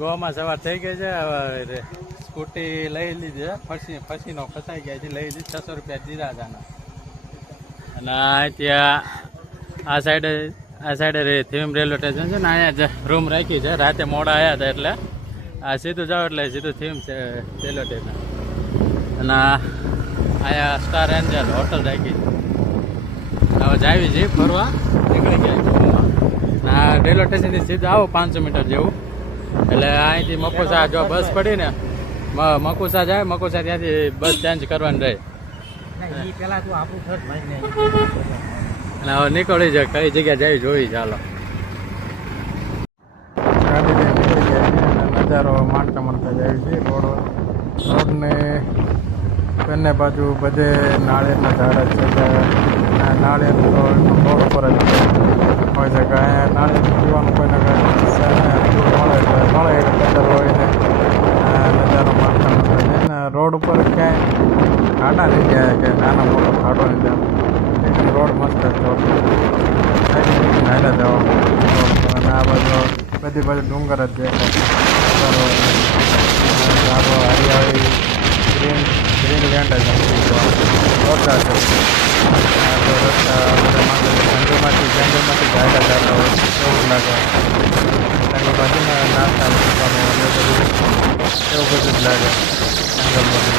ગોવામાં સવાર થઈ ગઈ છે. હવે સ્કૂટી લઈ લીધી છે. ફસીનો ફસાઈ ગયા છે. લઈ લીધી 600 રૂપિયા દીધા હતા. અને ત્યાં આ સાઈડે થીમ રેલવે સ્ટેશન છે ને, અહીંયા રૂમ રાખી છે. રાતે મોડા આવ્યા હતા એટલે આ સીધું જાઓ એટલે સીધું થીમ છે રેલવે સ્ટેશન. અને અહીંયા સ્ટાર એન્જલ હોટલ રાખી. હવે જાવી જઈએ ફરવા, નીકળી ગયા. આ રેલવે સ્ટેશનથી સીધું આવો 500 મીટર જેવું. એટલે અહીંથી મકુસા જો બસ પડી ને મકુસા જાય. મકુસા ત્યાંથી બસ ચેન્જ કરવાની રહે. અને હવે નીકળી જાય કઈ જગ્યા જાય જોઈ. ચાલો ગાડી નીકળી જાય. નજારો માણતા માણતા જાય છે. રોડને બંને બાજુ બધે નાળિયેરના ઝાડ છે. નાળિયેર તો રોડ ઉપર જ હોય છે. અહીંયા નાળિયેર પીવાનું કોઈને મળે એટલે કદર હોય ને નજારો માણતા માણતા જાય ને. રોડ ઉપર ક્યાંય ખાડા નહીં જાય કે નાના મોટો ખાડો નહીં જાય. રોડ મસ્ત છે. નાયલા જવા અને આ બાજુ બધી બાજુ ડુંગર જ દેખાય. હરિયાળી ગ્રીન લેન્ડ જ જોરદાર છે. જંગલમાંથી ગાયલા જતા હોય એવું લાગે. જંગલ બાજુમાં નાસ્તા મૂકવાનું એવું બધું જ લાગે જંગલમાં.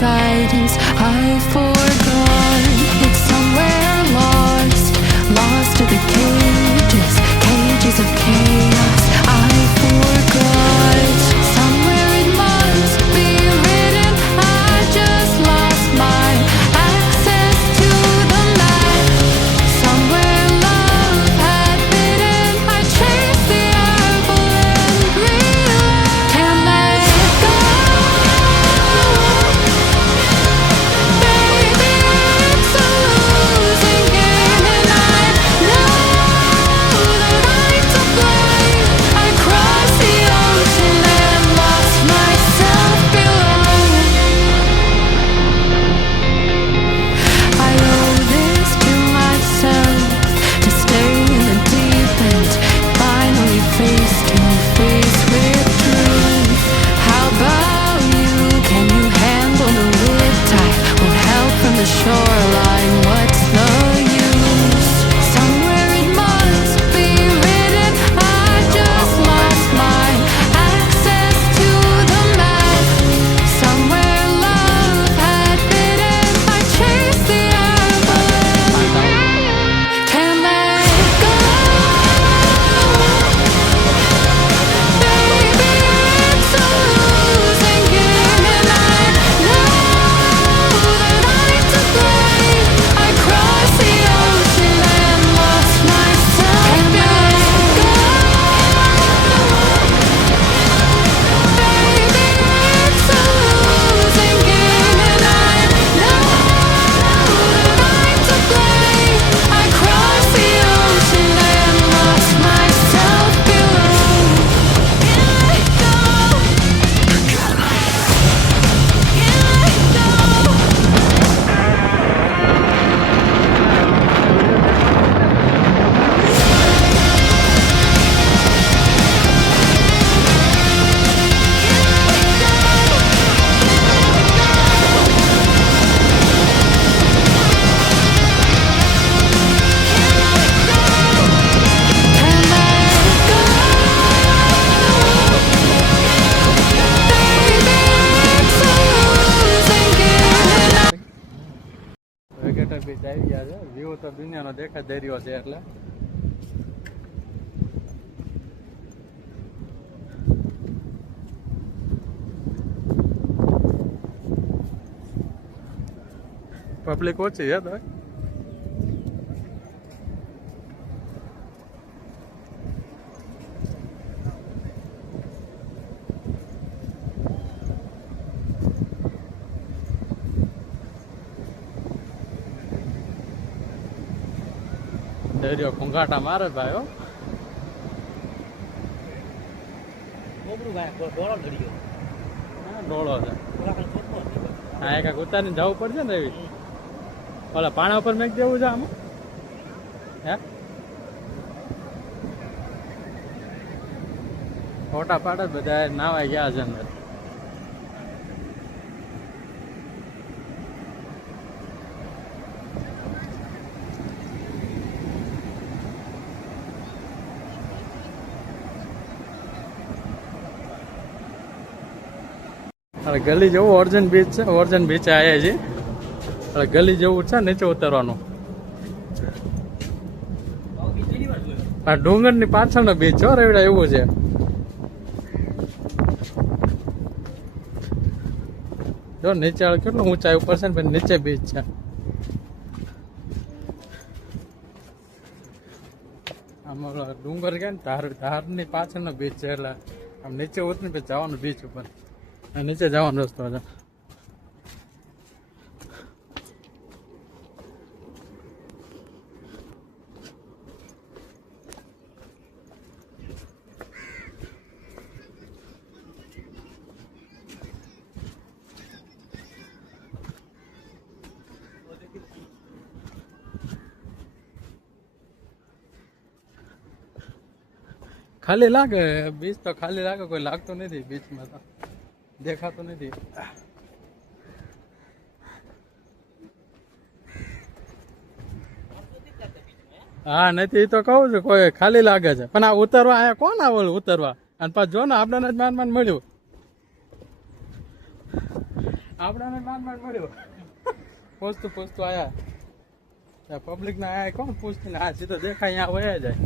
Guidance I forgot. It's somewhere lost to the cages of chaos. I forgot. Somewhere it must be written. I just lost my access to the map. Somewhere love had bidden. I chased the apple and realized can't let go. Shoreline, what's the use? Somewhere it must be written. I just lost my access to the map. Somewhere love had bidden. I chased the apple and can't let go. Baby, it's a losing game and I know I crossed the ocean and lost myself. Can't let go. Baby, it's a losing game and I know that I'm to blame. I crossed the ocean and lost myself below. Can't let go. Can't let Vagator beach આવી ગયા છે. View તો દુનિયાનો દેખાય દરિયો છે એટલે public ઓછી છે. તો દરિયો ઘૂંઘાટા મારે ભાઈ હો. હા, ડોળો છે. હા એક ઉતારીને જવું પડશે ને એવી. ઓલા પાણા ઉપર મેં દેવું છે આમાં હે ફોટા પાડે બધા નાવાઈ ગયા છે અંદર. ગલી જેવું ઓર્જન બીચ છે. ઓર્જન બીચ આવ્યા છે. ગલી જેવું છે નીચે ઉતરવાનું. આ ડુંગર ની પાછળનો બીચ છો રેવડા એવું છે. જો નીચે કેટલું ઊંચાઈ ઉપર છે ને પછી નીચે બીચ છે. આમ ડુંગર કે ને ધાર ની પાછળનો બીચ છે એટલે આમ નીચે ઉતરી પછી જવાનું બીચ ઉપર. નીચે જવાનો રસ્તો છે. ખાલી લાગે બીચ તો ખાલી લાગે કોઈ લાગતું નથી બીચમાં તો દેખાતું નથી. હા નથી તો કહું છું કોઈ ખાલી લાગે છે પણ આ ઉતરવા અહીંયા કોણ આવેલું ઉતરવા અને પાછું જો ને આપણને જ માંડ મળ્યું. આપણને માંડ મળ્યું પૂછતું આયા પબ્લિક ના આયા કોણ પૂછતું ને આ સીધો દેખાય અહીંયા વયા જાય.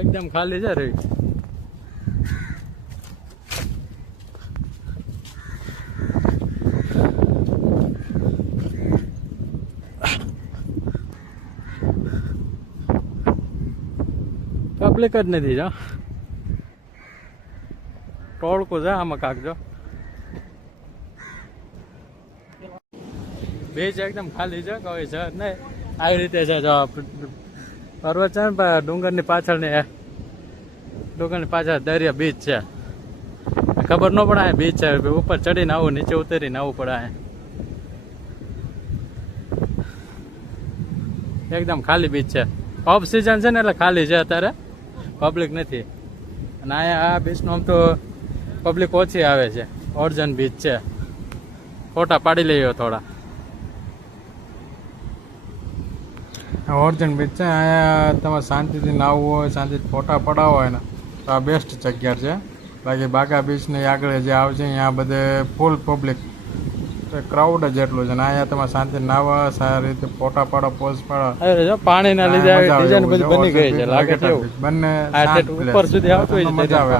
એકદમ ખાલી છે રહી. પબ્લિક જ નથી જો ટોળકું છે આમાં કાકજો. બીચ એકદમ ખાલી છે કોઈ છે નહીં. આવી રીતે છે જો પર્વત છે ને ડુંગરની પાછળ દરિયા બીચ છે. ખબર ન પડે બીચ છે ઉપર ચડીને આવું નીચે ઉતરીને આવવું પડે. એકદમ ખાલી બીચ છે. ઓફ સિઝન છે ને એટલે ખાલી છે અત્યારે પબ્લિક નથી. અને અહીંયા આ બીચનું આમ તો પબ્લિક ઓછી આવે છે. ઓર્જન બીચ છે. ફોટા પાડી લઈએ થોડા. ઓર્જન બીચ છે. અહીંયા તમારે શાંતિથી નાહવું હોય શાંતિથી ફોટા પડાવવા હોય ને તો આ બેસ્ટ જગ્યા છે. બાકી બાગા બીચની આગળ જે આવશે અહીંયા બધે ફૂલ પબ્લિક ક્રાઉડ જ એટલું છે ને અહીંયા તમારે શાંતિ નાહવા સારી રીતે ફોટા પાડો પોઝ પાડો. પાણીના લીધે ડિઝાઇન બધી બની ગઈ છે લાગે છે બંને ઉપર સુધી આવતું હોય છે મજા આવે.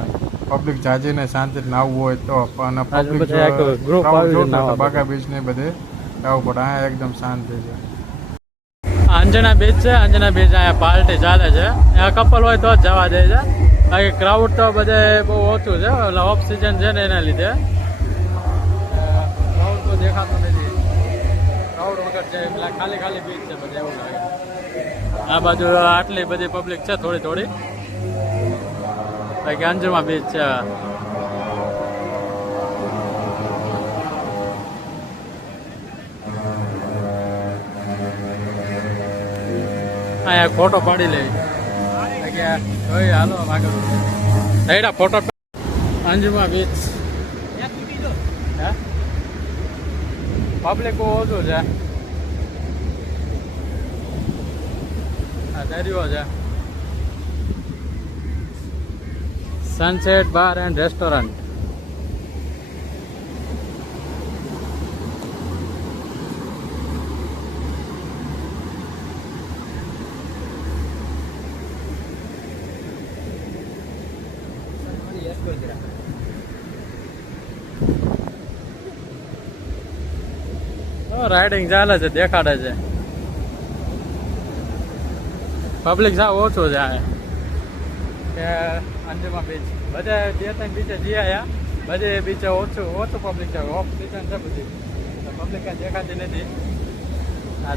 પબ્લિક જાજીને શાંતિ નાહવું હોય તો અને પબ્લિક ગ્રુપ બાગા બીચ ને બધે જવું પડે. અહીંયા એકદમ શાંતિ છે. અંજના બીચ છે. અંજના બીચ અહીંયા પાર્ટી ચાલે છે. અહીંયા કપલ હોય તો જ જવા દે છે. બાકી ક્રાઉડ તો બધે બહુ ઓછું છે. એટલે ઓફ સિઝન છે ને એના લીધે ક્રાઉડ તો દેખાતું નથી. ક્રાઉડ વગર છે ખાલી બીચ છે બધે એવું લાગે. આ બાજુ આટલી બધી પબ્લિક છે થોડી બાકી અંજમાં બીચ છે. અહીંયા ફોટો પાડી લે હાલો આગળ ફોટો. અંજમાં બીચ પબ્લિક બહુ ઓછું છે. દરિયો છે. Sunset bar and restaurant. Riding ચાલે છે દેખાડે છે. પબ્લિક સાવ ઓછું છે અંજમાં બીચ. બધા 2-3 બીચે જઈ આવ્યા. બધે બીચે ઓછું પબ્લિક છે, ઓફ સિઝન છે બધી, પબ્લિક કાંઈ દેખાતી નથી. આ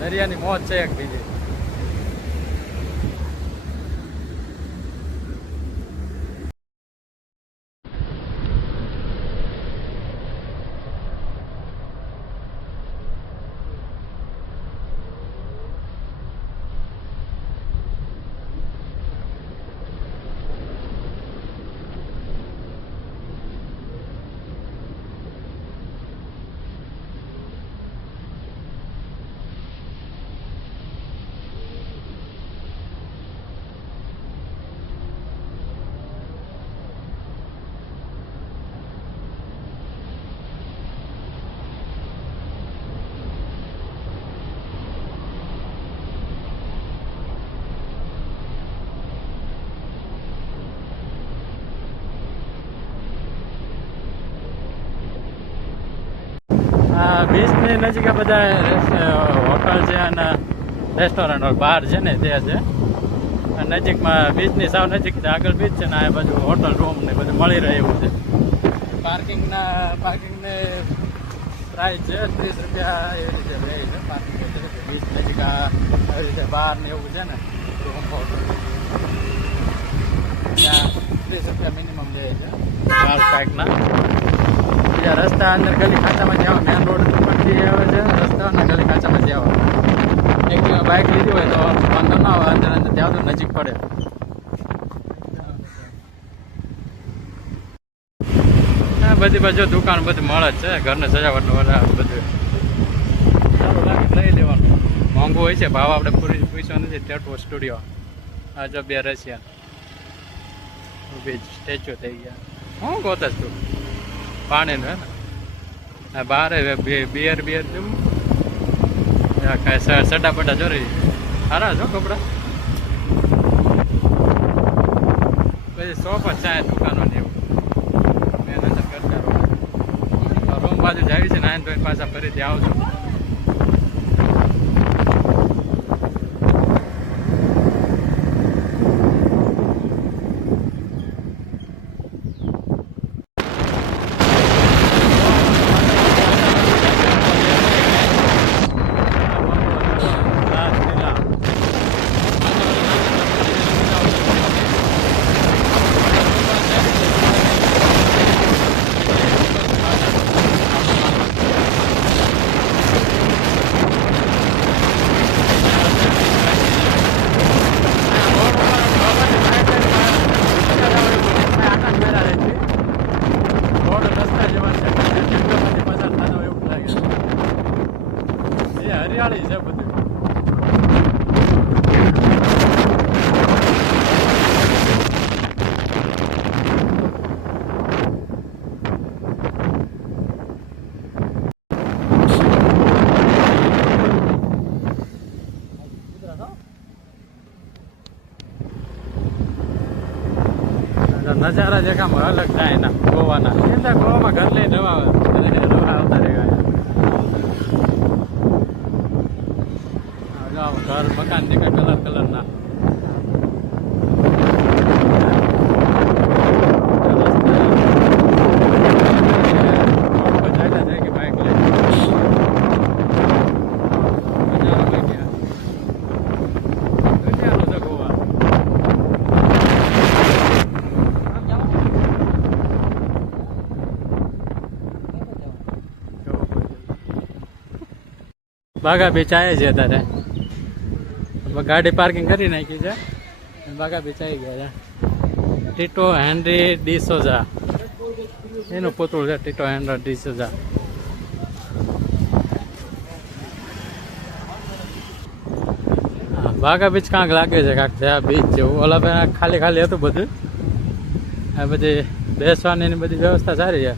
દરિયાની મોજ છે એક બીજી. બીચની નજીક આ બધા હોટલ છે અને રેસ્ટોરન્ટ બાર છે ને તે છે. નજીકમાં બીચની સાવ નજીક છે, આગળ બીચ છે ને આ બાજુ હોટલ રૂમ ને બધું મળી રહે એવું છે. પાર્કિંગને પ્રાઇસ છે 30 રૂપિયા એવી રીતે લે છે. પાર્કિંગ બીચ નજીક આવી રીતે બાર ને એવું છે ને રૂમ હોટલ ત્યાં 30 રૂપિયા મિનિમમ લે છે બાર પાર્કના. બીજા રસ્તા અંદર ગલી ખાંચામાં જવા, મેન રોડ પરથી આવે છે રસ્તાના ગલી ખાંચામાં જવા. એક બાઇક લીધી હોય તો વાંધો ના આવે, અંદર ત્યાં તો નજીક પડે. બધી બાજુ દુકાન બધી મળે જ છે, ઘરને સજાવટનું બધું સારું લાગે લઈ લેવાનું. મોંઘું હોય છે ભાવ આપણે પૂછ્યો નથી. ટેટો સ્ટુડિયો આ જો 2 રશિયન સ્ટેચ્યુ થઈ ગયા. હું ગોતસ તું પાણીનું હે ને બહાર બિયર જેવું કાંઈ સડા બડા જોરી સારા છો કપડા. પછી શોપ જ ચાય દુકાનો ને એવું મહેનત કરતા રૂમ બાજુ જાય છે. 9 તો પાછા ફરીથી આવજો. હરિયાળી છે બધું. નજારા જે કામ અલગ થાય એના ગોવાના. ગોવામાં ઘર લઈને રવા આવતા રહ્યા. ઘર મકાન દેખાય કલર ના. બાગા બીચ આવે છે અત્યારે. ગાડી પાર્કિંગ કરી નાખી છે. બાગા બીચ આવી ગયા છે. ટીટો હેનરી ડિસોઝા એનું પુતળું છે. ટીટો હેનરી ડિસોઝા. બાગા બીચ કાંક લાગે છે કાંક છે આ બીચ જેવું. ઓલા ભાઈ ખાલી ખાલી હતું બધું. આ બધી બેસવાની બધી વ્યવસ્થા સારી છે.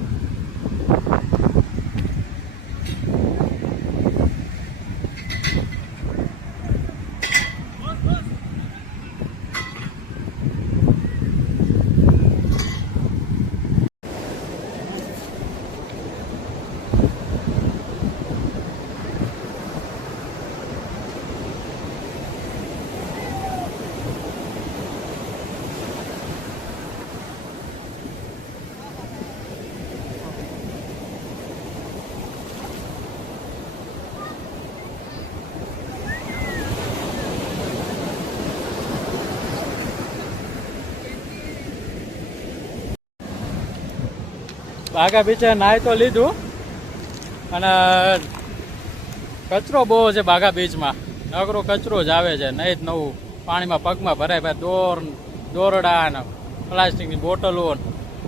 બાગા બીચે નાહી તો લીધું અને કચરો બહુ છે બાગા બીચમાં. નકરો કચરો જ આવે છે, નહીં જ નવું પાણીમાં પગમાં ભરાય ભાઈ. દોરડા ને પ્લાસ્ટિકની બોટલો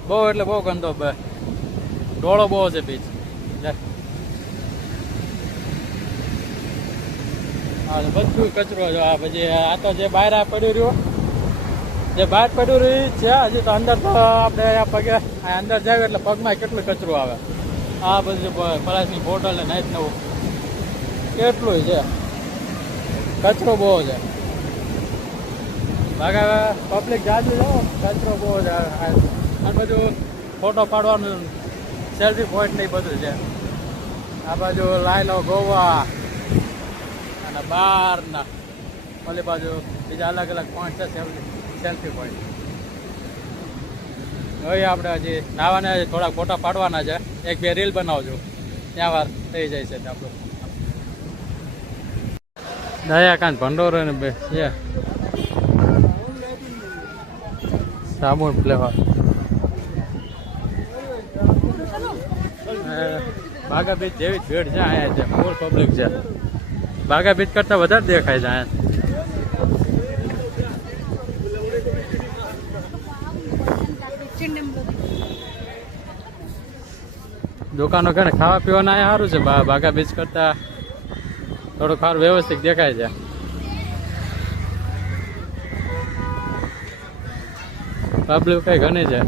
બહુ એટલે બહુ ગંદો ડોળો બહુ છે બીચ. હા બધું કચરો છે. આ પછી આ તો જે બહાર પડ્યું રહ્યું, જે બહાર પડ્યું રહ્યું છે હજી તો અંદર તો આપણે આ પગે અંદર જાય એટલે પગમાં કેટલું કચરો આવે. આ બધું પ્લાસ્ટિકની બોટલ ને નહીં જ નવું કેટલું છે, કચરો બહુ છે. બાકી પબ્લિક જાજુ જાઓ, કચરો બહુ છે. અને બધું ફોટો પાડવાનું સેલ્ફી પોઈન્ટ ને બધું છે. આ બાજુ લાયલો ગોવા અને બાર ના ઓલી બાજુ બીજા અલગ અલગ પોઈન્ટ છે સેલ્ફી પોઈન્ટ. હવે આપણે હજી નાવાના થોડાક ફોટા પાડવાના છે. 1-2 રીલ બનાવજો, ત્યાં વાર થઈ જાય છે આપણું. દયાકાંત ભંડોરો ને બે છે સાબુન ફ્લેવર. બાગા બીચ જેવી જ ભીડ છે અહીંયા છે, ફૂલ પબ્લિક છે. બાગા બીચ કરતા વધારે દેખાય છે અહીંયા. દુકાનો કે ખાવા પીવાના અહીંયા સારું છે. બાગા બીચ કરતા થોડુંક સારું વ્યવસ્થિત દેખાય છે. પબ્લિક કઈ ઘણી છે.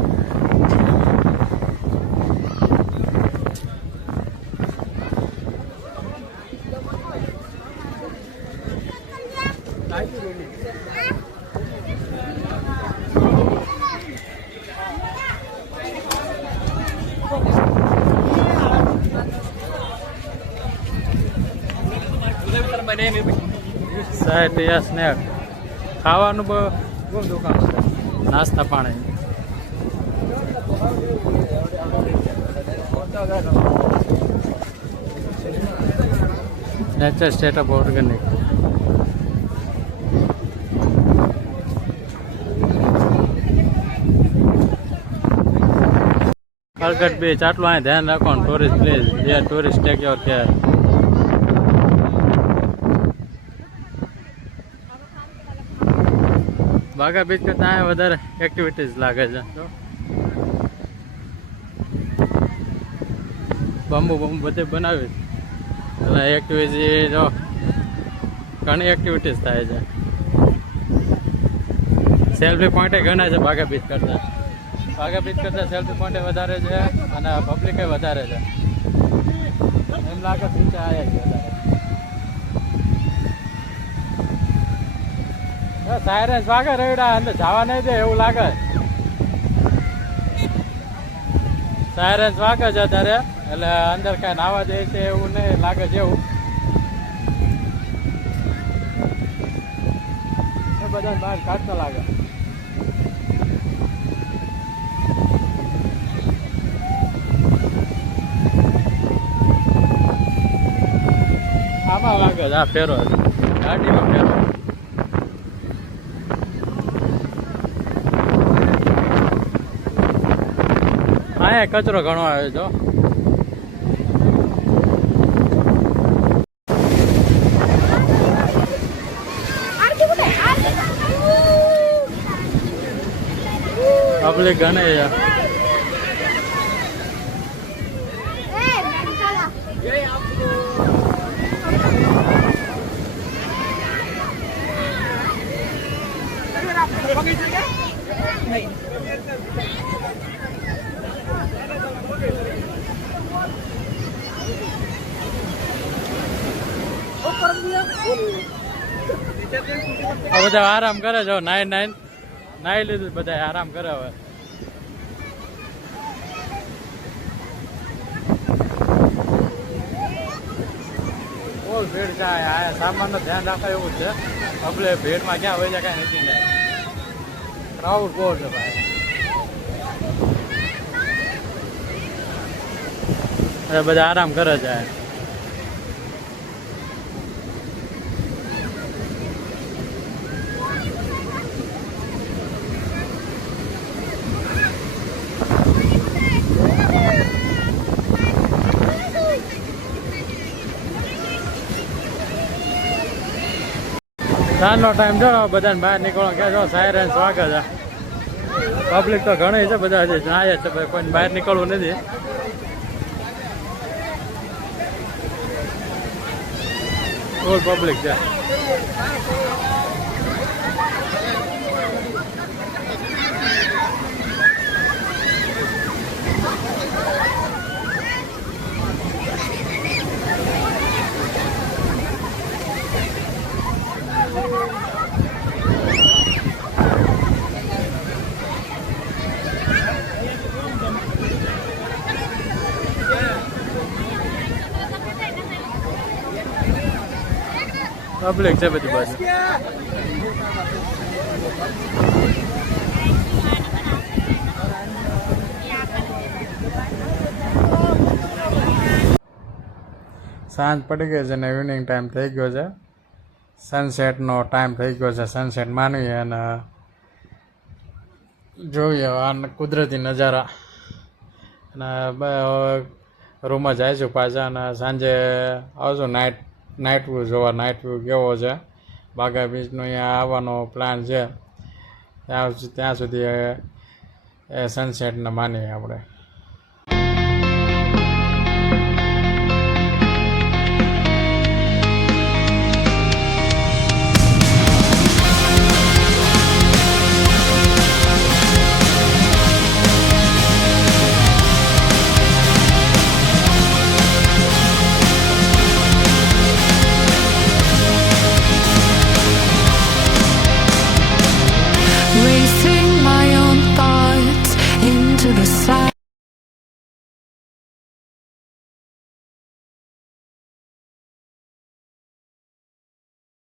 સાહેબ સ્નેક ખાવાનું બહુ દુકાન છે, નાસ્તા પાણી. Nature state of organic. કલકટ બીચ આટલું અહીં ધ્યાન રાખવાનું. ટુરિસ્ટ પ્લીઝ, જે tourist take your care. Baga beach કરતા અહીંયા વધારે એક્ટિવિટીઝ લાગે છે. બંબુ બધે બનાવી એટલે એક્ટિવિટી જો ઘણી એક્ટિવિટીઝ થાય છે. સેલ્ફી પોઈન્ટ ઘણા છે બાગા બીચ કરતા. બાગા બીચ કરતા સેલ્ફી પોઈન્ટ વધારે છે અને પબ્લિક વધારે છે. એમ લાગે બીચે આવ્યા છે વધારે. સાયરન્સ વાગે રેડા અંદર જવા નહીં દે એવું લાગે. સાયરન્સ વાગે છે અત્યારે એટલે અંદર કઈ નાવા દે છે એવું નહીં લાગે જેવું. બધા બહાર કાઢતો લાગે. આમાં લાગે છે આ ફેરો ગાડીમાં ફેરો. અહીંયા કચરો ઘણો આવે છે. પબ્લિક ઘણી છે. બધા આરામ કરે છે. નાઈ લીધું બધા આરામ કરે. હવે બહુ ભીડ જાય. આ સામાન નું ધ્યાન રાખે એવું છે. આપણે ભીડમાં ક્યાં હોય છે કઈ નથી ને. ક્રાઉડ બહુ છે ભાઈ. બધા આરામ કરે છે. સાંજનો ટાઈમ જો બધાને બહાર નીકળો કે જો સાયરન વાગે છે. પબ્લિક તો ઘણી છે, બધા હજી નાય છે, કોઈને બહાર નીકળવું નથી. ફૂલ પબ્લિક છે. પબ્લિક છે બધી બાજુ. સાંજ પડી ગઈ છે ને ઇવનિંગ ટાઈમ થઈ ગયો છે. સનસેટનો ટાઈમ થઈ ગયો છે. સનસેટ માનવીએ અને જોઈએ આ કુદરતી નજારા. અને રૂમમાં જાય છું પાછા અને સાંજે આવજો નાઇટ વ્યૂ જોવા. નાઇટ વ્યૂ કેવો છે બાગા બીચનો અહીંયા આવવાનો પ્લાન છે. ત્યાં સુધી સનસેટને માનીએ આપણે.